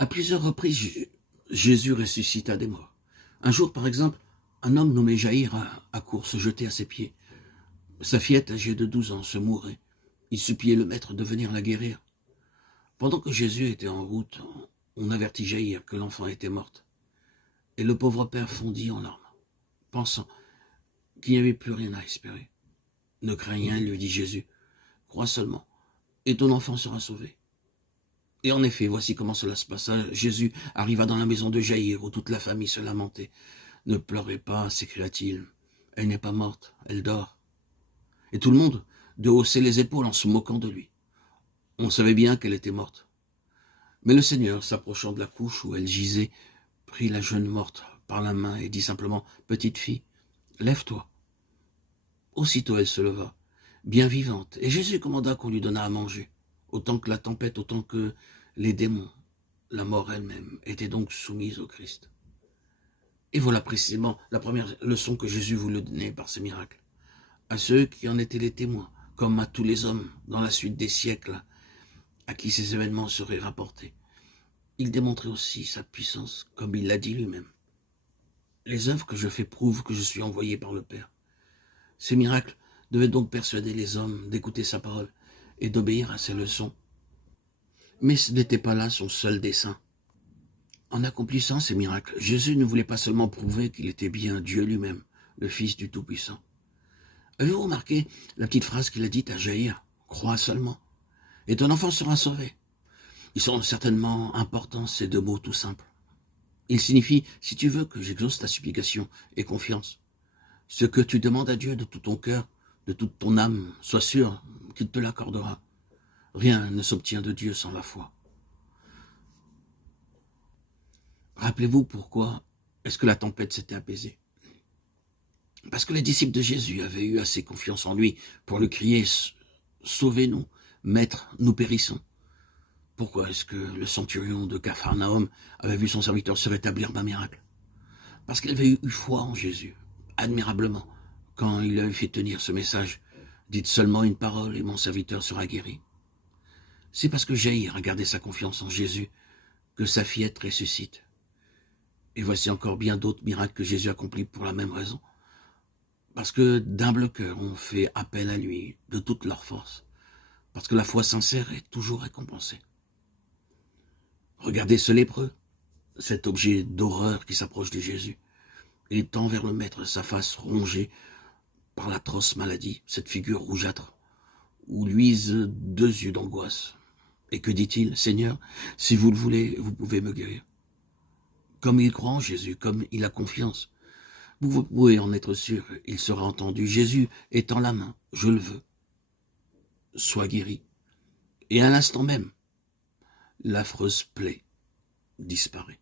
À plusieurs reprises, Jésus ressuscita des morts. Un jour, par exemple, un homme nommé Jaïr accourt se jeter à ses pieds. Sa fillette, âgée de 12 ans, se mourait. Il suppliait le maître de venir la guérir. Pendant que Jésus était en route, on avertit Jaïr que l'enfant était morte. Et le pauvre père fondit en larmes, pensant qu'il n'y avait plus rien à espérer. « Ne crains rien, lui dit Jésus, crois seulement, et ton enfant sera sauvé. » Et en effet, voici comment cela se passa. Jésus arriva dans la maison de Jaïr, où toute la famille se lamentait. « Ne pleurez pas, s'écria-t-il, elle n'est pas morte, elle dort. » Et tout le monde de hausser les épaules en se moquant de lui. On savait bien qu'elle était morte. Mais le Seigneur, s'approchant de la couche où elle gisait, prit la jeune morte par la main et dit simplement « Petite fille, lève-toi. » Aussitôt elle se leva, bien vivante, et Jésus commanda qu'on lui donnât à manger. Autant que la tempête, autant que les démons, la mort elle-même était donc soumise au Christ. Et voilà précisément la première leçon que Jésus voulait donner par ces miracles. À ceux qui en étaient les témoins, comme à tous les hommes dans la suite des siècles, à qui ces événements seraient rapportés. Il démontrait aussi sa puissance, comme il l'a dit lui-même. Les œuvres que je fais prouvent que je suis envoyé par le Père. Ces miracles devaient donc persuader les hommes d'écouter sa parole et d'obéir à ses leçons. Mais ce n'était pas là son seul dessein. En accomplissant ces miracles, Jésus ne voulait pas seulement prouver qu'il était bien Dieu lui-même, le Fils du Tout-Puissant. Avez-vous remarqué la petite phrase qu'il a dite à Jaïr ? « Crois seulement, et ton enfant sera sauvé. » Ils sont certainement importants, ces deux mots tout simples. Ils signifient « si tu veux que j'exauce ta supplication et confiance, ce que tu demandes à Dieu de tout ton cœur, de toute ton âme, sois sûr qu'il te l'accordera. Rien ne s'obtient de Dieu sans la foi. » Rappelez-vous pourquoi est-ce que la tempête s'était apaisée. Parce que les disciples de Jésus avaient eu assez confiance en lui pour le crier « Sauvez-nous, Maître, nous périssons ». Pourquoi est-ce que le centurion de Capharnaüm avait vu son serviteur se rétablir d'un miracle? Parce qu'il avait eu foi en Jésus, admirablement, quand il avait fait tenir ce message. Dites seulement une parole et mon serviteur sera guéri. C'est parce que Jaïr a gardé sa confiance en Jésus que sa fillette ressuscite. Et voici encore bien d'autres miracles que Jésus accomplit pour la même raison. Parce que d'humbles cœurs ont fait appel à lui de toute leur force. Parce que la foi sincère est toujours récompensée. Regardez ce lépreux, cet objet d'horreur qui s'approche de Jésus. Il tend vers le maître, sa face rongée par l'atroce maladie, cette figure rougeâtre, où luisent deux yeux d'angoisse. Et que dit-il? « Seigneur, si vous le voulez, vous pouvez me guérir. » Comme il croit en Jésus, comme il a confiance, vous pouvez en être sûr, il sera entendu. Jésus étend la main, je le veux. Sois guéri. Et à l'instant même, l'affreuse plaie disparaît.